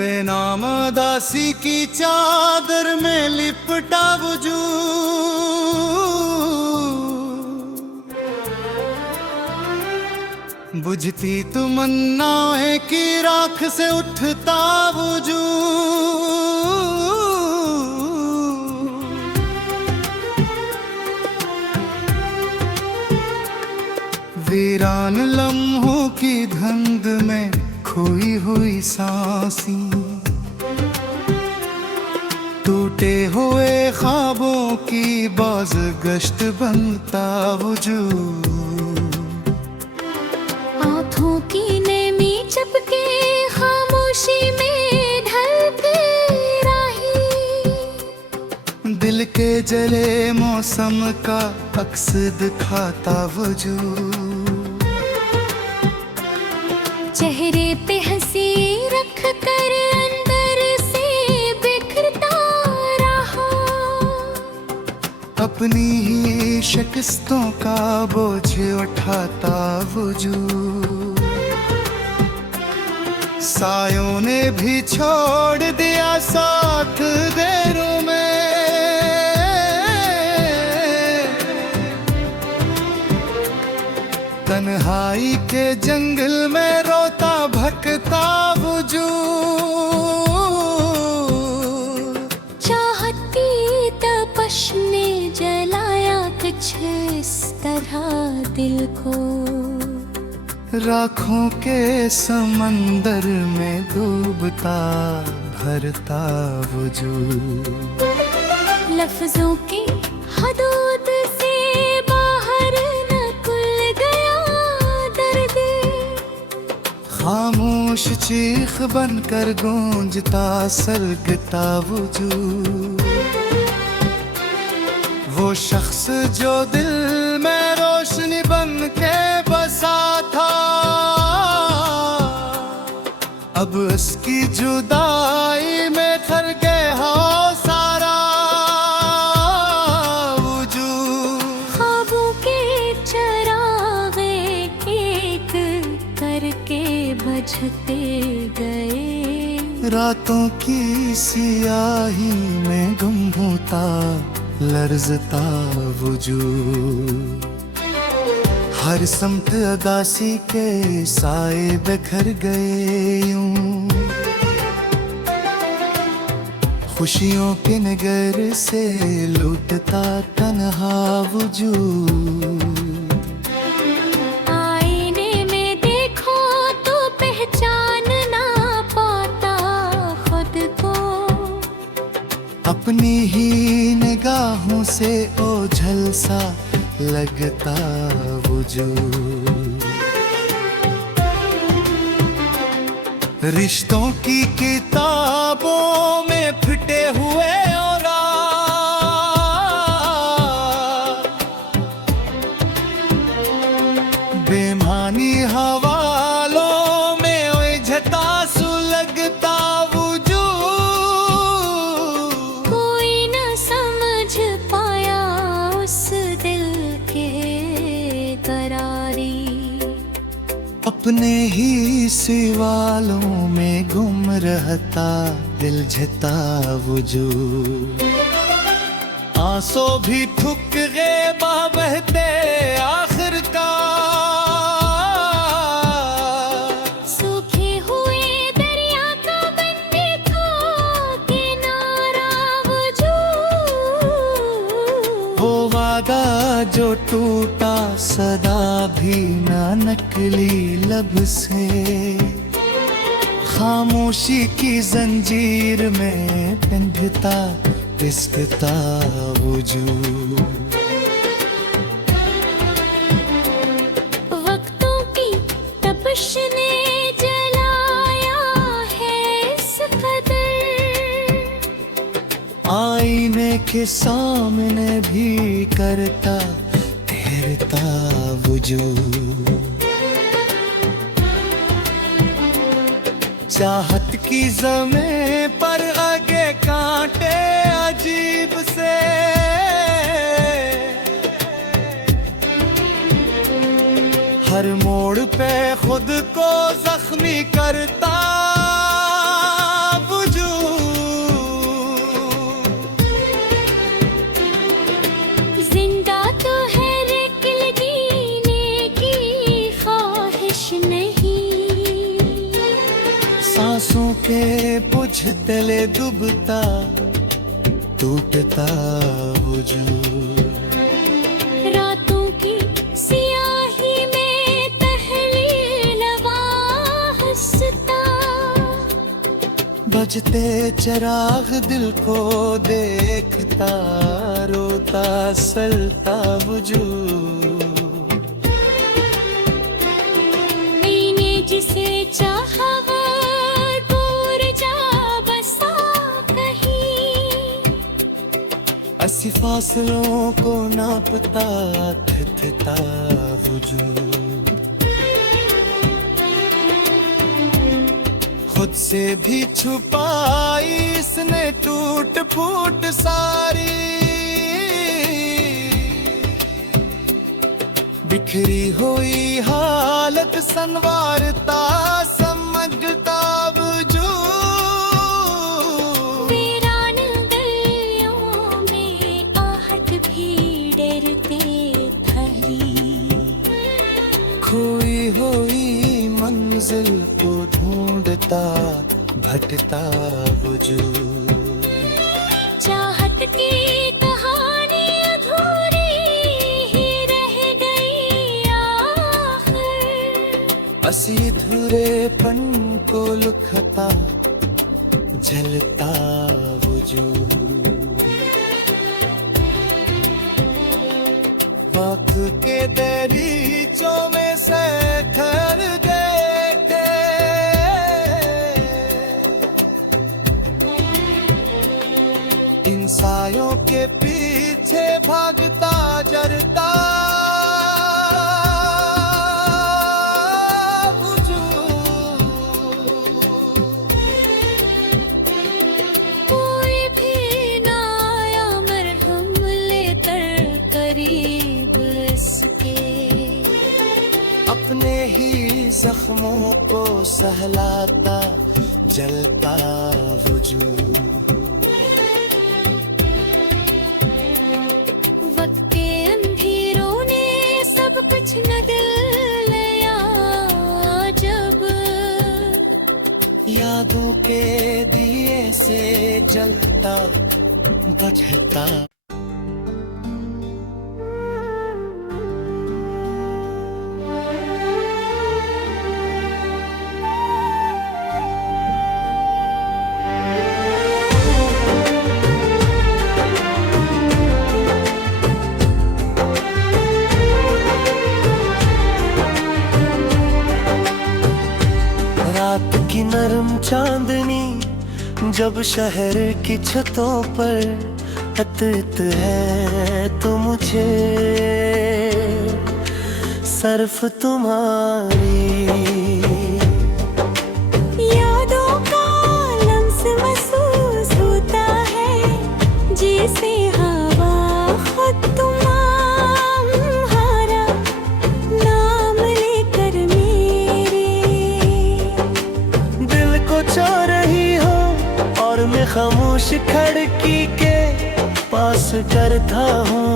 बेनाम दासी की चादर में लिपटा वजूद, बुझती तमन्नाएं की राख से उठता वजूद। वीरान लम्हों की धुंध में खोई हुई सांसी, टूटे हुए ख्वाबों की बाज गश्त बनता वजूद। आँखों की नेमी चपके खामोशी में ढलते राही, दिल के जले मौसम का अक्स दिखाता वजूद। चेहरे पे हंसी रख कर अंदर से बिखरता रहा, अपनी ही शिकस्तों का बोझ उठाता वजूद। सायों ने भी छोड़ दिया साथ देरों में, तन्हाई के जंगल में रोता भटकता वजूद। चाहती तपश ने जलाया कुछ इस तरह दिल को, राखों के समंदर में डूबता भरता वजूद। लफ्जों की हदूद से बाहर न खुल गया दर्द, खामोश चीख बनकर गूंजता सलगता वजूद। वो शख्स जो दिल में रोशनी बन के बसा था, अब उसकी जुदाई में थर गया सारा वजूद। ख्वाबों के चरागे एक करके बुझते गए, रातों की सियाही में गुम होता लर्जता वजूद। हर समत अगासी के साए बिखर गए यूं, खुशियों के नगर से लूटता तन्हा वजूद। आईने में देखो तो पहचान ना पाता खुद को, अपनी ही निगाहों से ओझल सा लगता वजूद। रिश्तों की किताबों में फिटे हुए और बेमानी हवालों में उलझता सुलगता वजूद। कोई न समझ पाया उस दिल के करारी, अपने ही सवालों में गुम रहता दिल झता वजूद। आंसू भी ठुक गए बहते आखिरकार, सूखे हुए दरिया का बनने का किनारा वजूद। वो वादा जो टूटा सदा भी ना निकली लब से, खामोशी की जंजीर में पिंधता पिसता वजूद। वक्तों की तपश ने जलाया है इस कदर, आईने के सामने भी करता ठहरता वजूद। चाहत की ज़मीं पर आगे कांटे अजीब से, हर मोड़ पे खुद को जख्मी करता तले डूबता टूटता वजूद। रातों की सियाही में पहली लवा हंसता, बजते चराग दिल को देखता रोता सलता वजूद। मैंने जिसे चाहा वो दूर जा बसा कहीं, असी फासलों को नापता थिथता वजूद। खुद से भी छुपाई इसने टूट फूट सारी, बिखरी हुई हालत संवारता समझता वजूद। वीरान गलियों में आहट भी डरते ठहरी, खोई हुई मंजिल को ढूंढता भटता वजूद। चाहत की कहानी अधूरी ही रह गई आखिर, असी अधूरेपन को लुखता जलता वजूद। वक्त के दरीचों में से ठहर गए थे, इन सायों के पीछे भागता जरता कोई भी ना आया मरहम लेकर करीब इसके, अपने ही जख्मों को सहलाता जलता वजूद। वक्त के अंधेरों ने सब कुछ बदल लिया जब, यादों के दिए से जलता बचता। रात की नरम चांदनी जब शहर की छतों पर अतीत है तो मुझे सर्फ तुम्हारी। यादों का लम्स महसूस होता है जैसे हवा खुद तुम्हारा नाम लेकर मेरे दिल को चाह रही हो और मैं खामोश खिड़की के पास करता हूँ,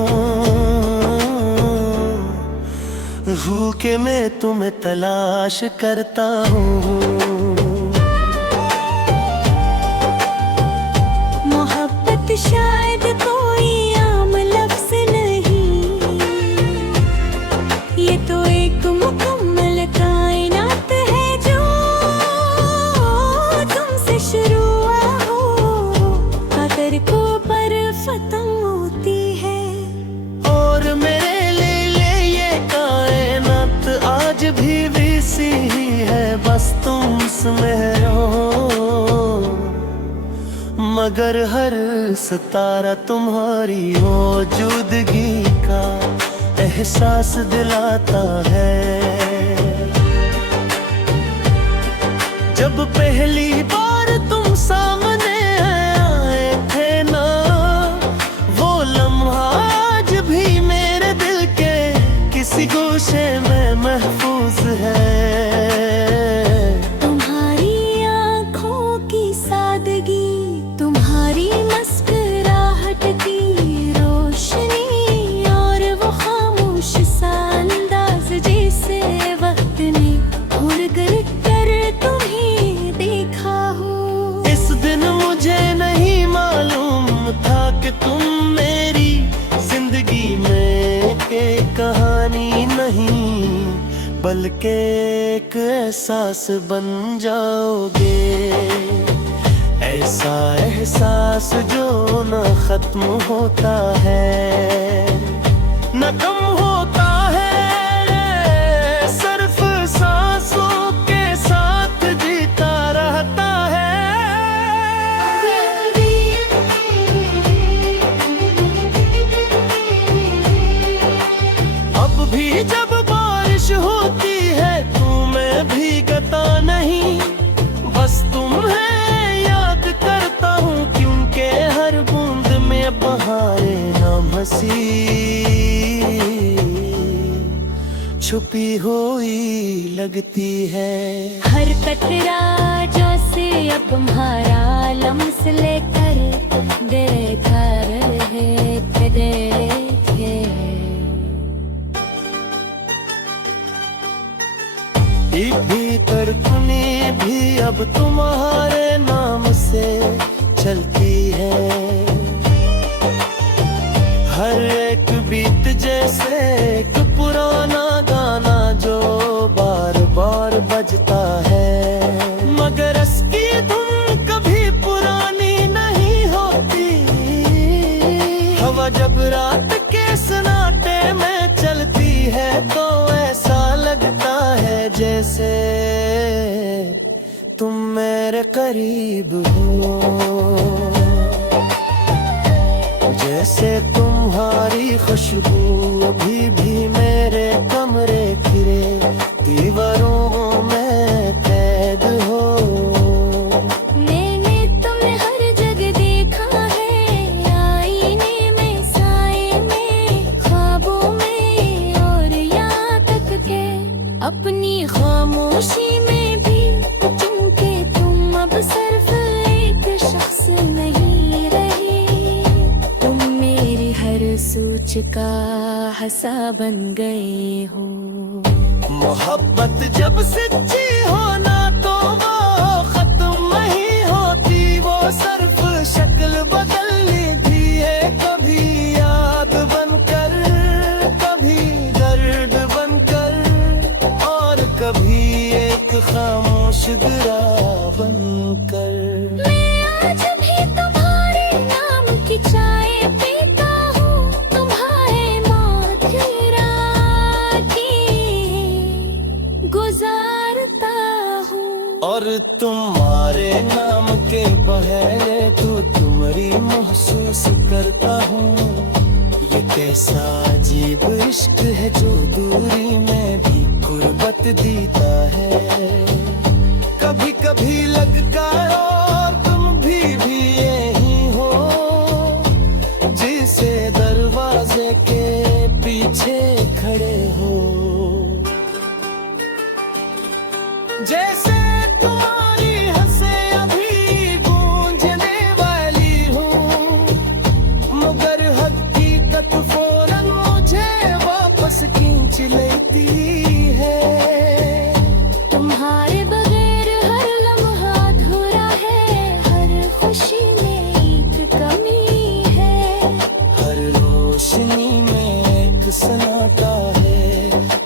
भूखे मैं तुम्हें तलाश करता हूँ। मोहब्बत शायद कोई आम लफ्ज नहीं, ये तो एक मुकम्मल कायनात है जो तुमसे शुरू हो अगर को पर खत्म होती है। और मेरे लिए ये कायनात आज भी वैसी ही है, बस तुम उसमें रहो, मगर हर सितारा तुम्हारी मौजूदगी का एहसास दिलाता है। जब पहली बार तुम सामने आए थे ना, वो लम्हा आज भी मेरे दिल के किसी गोशे में महफूज है। तुम्हारी आँखों की सादगी, तुम्हारी मुस्कुराहट की रोशनी और वो खामोश सा अंदाज जैसे वक्त ने घुर कर तुम्हें देखा हो। इस दिन बल्कि एक एहसास बन जाओगे। ऐसा एहसास जो न खत्म होता है न कम होता है, सिर्फ सांसों के साथ जीता रहता है। अब भी जब बारिश होती है तू मैं भीगता नहीं, बस तुम्हें याद करता हूँ क्योंकि हर बूंद में बहारें नाम हंसी छुपी हुई लगती है। हर कतरा जो से अब तुम्हारा लम्स लेकर तेरे घर है तेरे भीतर कुनी भी अब तुम्हारे नाम से चलती है। हर एक बीत जैसे एक पुराना गाना जो बार बार बजता है, मगर इसकी धुन कभी पुरानी नहीं होती। हवा जब रात के सन्नाटे में चलती है तो ऐसा लगता है जैसे तुम मेरे करीब हो, जैसे तुम्हारी खुशबू अभी भी मेरे कमरे फिरे दीवारों में कैद हो। मैंने तुम्हें हर जगह देखा है, आईने में, साए में, ख्वाबों में और यहाँ तक के अपनी खामोशी में भी चुनके तुम अब सिर्फ एक शख्स नहीं रहे, तुम मेरी हर सोच का हिस्सा बन गए हो। मोहब्बत जब सच्ची हो ना तो वो खत्म नहीं होती, वो सिर्फ शक्ल बदलनी भी है, कभी याद बनकर कभी दर्द बनकर और कभी एक खामोश गिरा बनकर। मैं आज भी तुम्हारे नाम की चाय पीता हूँ, तुम्हारे मौत की रातें गुजारता हूँ। और तुम्हारे नाम के पहले तो तुम्हारी महसूस करता हूँ। ये कैसा अजीब इश्क है जो दूरी में भी गुर्बत देता है। कभी कभी लगता और तुम भी यही हो, जिसे दरवाजे के पीछे खड़े हो। जैसे तुम्हारी हंसे अभी गूंजने वाली हूँ, मगर हकीकत फौरन मुझे वापस खींच लेती है। तुम्हारे बगैर हर लम्हा अधूरा है, हर खुशी में एक कमी है, हर रोशनी में एक सन्नाटा है,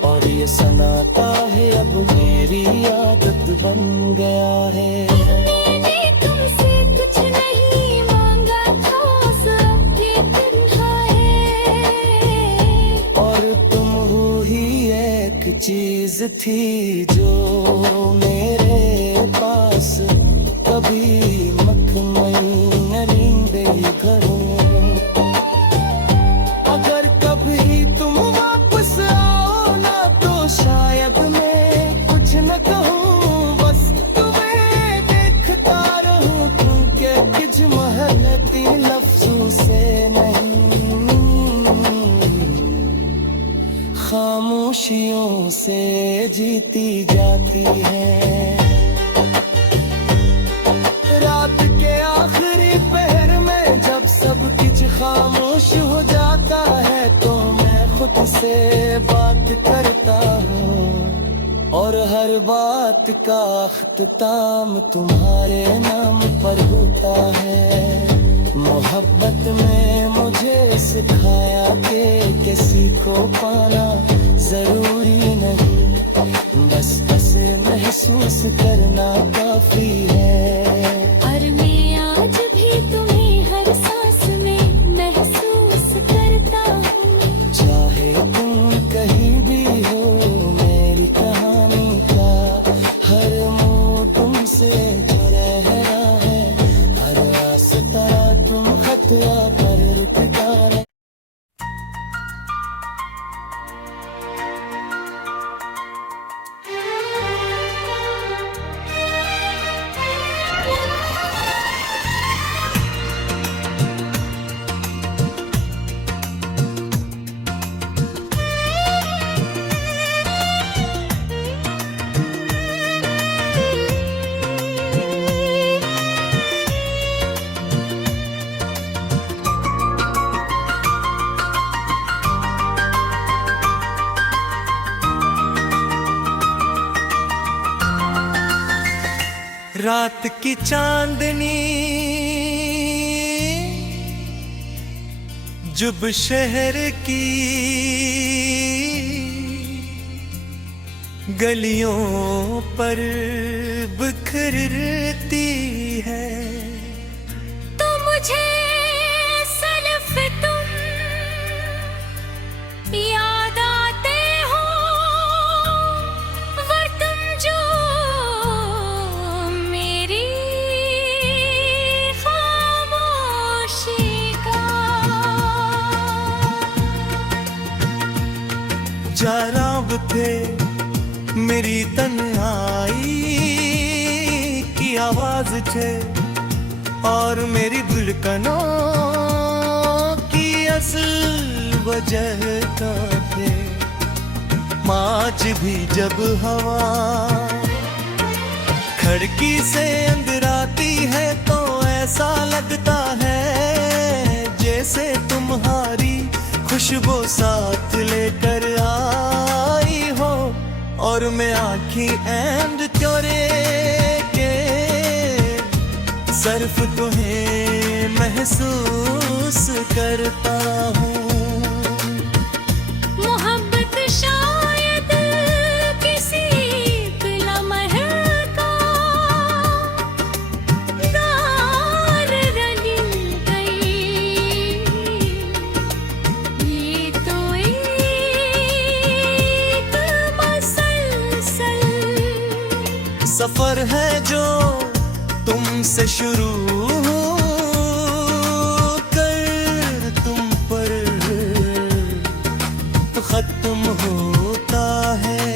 और ये सन्नाटा है अब मेरी आदत बन गया है। मैंने तुमसे कुछ नहीं मांगा था, सब ये तन्हा है, और तुम ही एक चीज थी जो मेरे पास कभी मखमली न नींदे घरों। अगर कभी तुम वापस आओ ना तो शायद मैं कुछ न कहूँ, बस तुम्हें देखता रहूं क्योंकि कुछ महकती लफ्जों से नहीं, खामोशियों से जीती जाती है। रात के आखिरी पहर में जब सब कुछ खामोश हो जाता है तो मैं खुद से बात करता हूँ, और हर बात का अख्ताम तुम्हारे नाम पर होता है। मोहब्बत में मुझे सिखाया कि किसी को पाना जरूरी नहीं, महसूस करना काफी है। और मैं आज भी तुम्हें हर सांस में महसूस करता हूँ। चाहे तुम कहीं भी हो, मेरी कहानी का हर मोड़ तुमसे जो रह रहा है। हर रास्ता तुम खतरा पर रुकता है। रात की चांदनी जुब शहर की गलियों पर बिखरती है। तो मुझे सिर्फ तुम याद आते हो, वो तुम जो मेरी खामोशी का जराब थे मेरी तन्हाई की आवाज थे, और मेरी धड़कनों की असल वजह का थे। आज भी जब हवा खिड़की से अंदर आती है तो ऐसा लगता है जैसे तुम्हारी खुशबू साथ लेकर आई हो। और मैं आँखी एंड चोरे के सिर्फ तुम्हें महसूस करता हूँ। मोहब्बत शायद किसी लम्हे का गार रली गई। ये तो एक मसलसल सफर है जो तुमसे शुरू कर तुम पर तो खत्म होता है।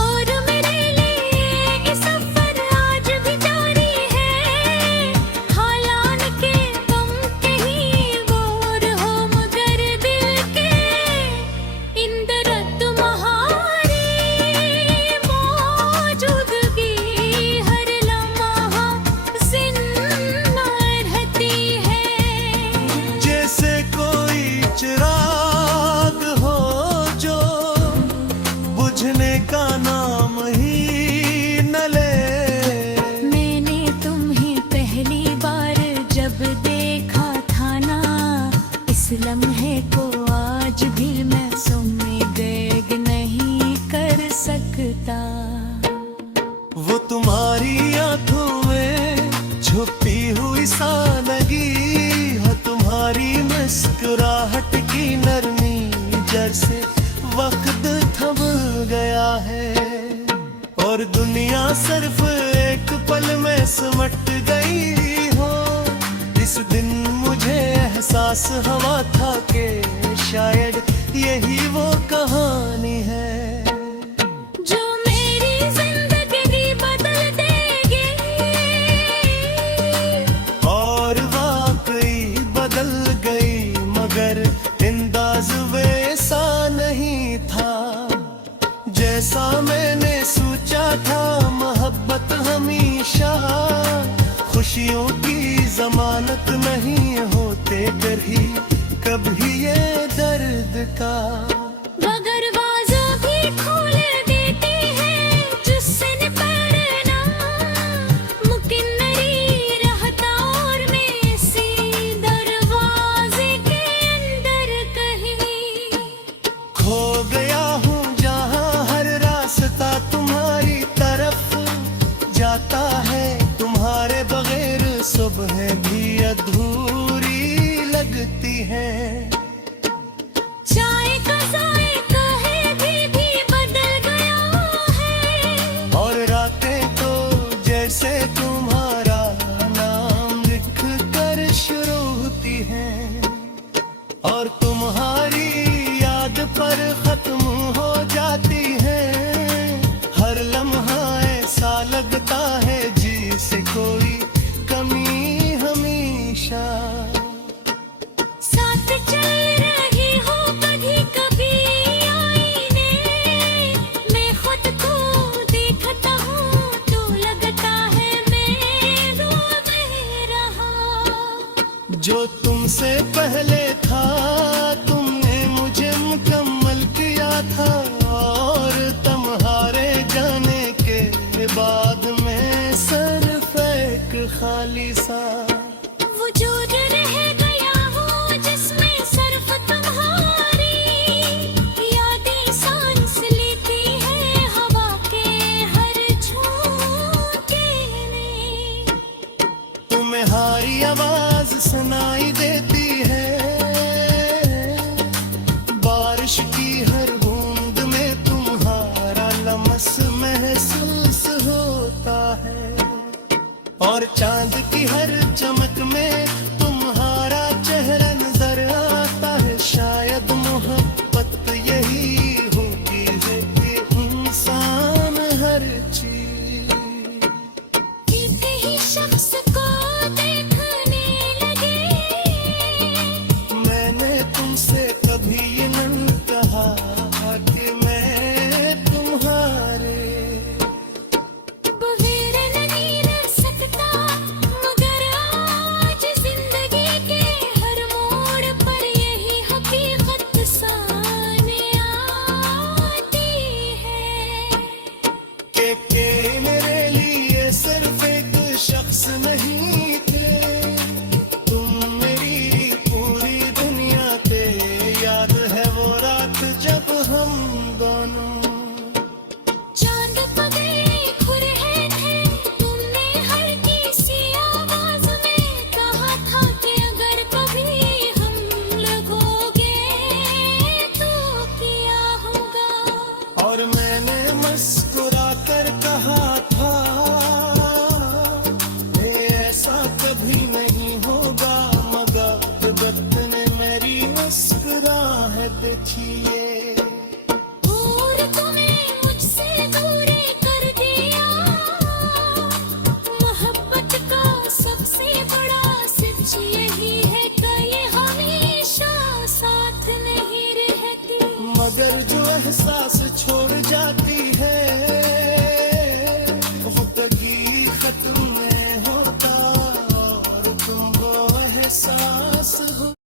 और मेरे लिए ये सफर आज भी जारी है। हालांकि तुम कहीं दूर हो, मगर दिल के अंदर तुम्हारी मौजूदगी हर लम्हा जिंदा रहती है। जैसे कोई चिराग हो जो बुझने का नाम ही न ले। मैंने तुम्हें पहली बार जब देखा था ना, इस लम्हे को आज भी मैं सुमेग नहीं कर सकता। वो तुम्हारी आंखों में छुपी हुई सादगी है, तुम्हारी मुस्कुराहट की नरमी जैसे वक्त थम गया है। और दुनिया सिर्फ एक पल में सिमट गई हो। इस दिन मुझे एहसास हुआ था कि शायद यही वो कहानी है जो मेरी जिंदगी बदल देगी। और वाकई बदल गई, मगर अंदाज वैसा नहीं था जैसा मैंने सोचा था। मोहब्बत हमेशा खुशियों की जमानत नहीं होते कभी कभी ये दर्द का। दरवाजा भी खोल देती है जिसने पढ़ना मुमकिन नहीं रहता। और मैं इसी दरवाजे के अंदर कहीं खो गया हूँ जहाँ हर रास्ता और तुम्हारी याद पर खत्म हो जाती है हर लम्हा, ऐसा लगता है जी से कोई कमी हमेशा। साथ चल रही हो कभी कभी आईने मैं खुद को देखता हूँ तो लगता है मैं रो में रहा। जो तुमसे पहले था तुमने मुझे मुकम्मल किया था, और तुम्हारे जाने के बाद में सिर्फ एक खाली सा वजूद रह गया हो जिसमें सिर्फ तुम्हारी यादें सांस लेती है हवा के हर झोंके में। तुम्हारी आवाज सुनाई देती है बारिश की हर बूंद में, तुम्हारा लमस महसूस होता है, और चांद की हर चमक में तुम्हारा चेहरा नजर आता है। शायद मोहब्बत यही होती है कि इंसान हर चीज एक ही शख्स को देखने लगे। मैंने तुमसे कभी ये नहीं कहा कि मैं तुम्हारे बगैर नहीं रह सकता, मगर आज जिंदगी के हर मोड़ पर यही हकीकत सामने आती है के मेरे लिए सिर्फ एक शख्स नहीं थे, तुम मेरी पूरी दुनिया थे। याद है वो रात जब हम दोनों चांद पगले खुरे थे, तुमने हर किसी आवाज में कहा था कि अगर कभी हम लगोगे तो किया होगा। और मैंने मुस्कुरा कर कहा था ऐसा कभी नहीं होगा, मगर वक्त ने मेरी मुस्कुराहट देखिए। और तुम्हें मुझसे दूर कर दिया, मोहब्बत का सबसे बड़ा सच यही है कि ये हमेशा साथ नहीं रहती। मगर जो एहसास छोड़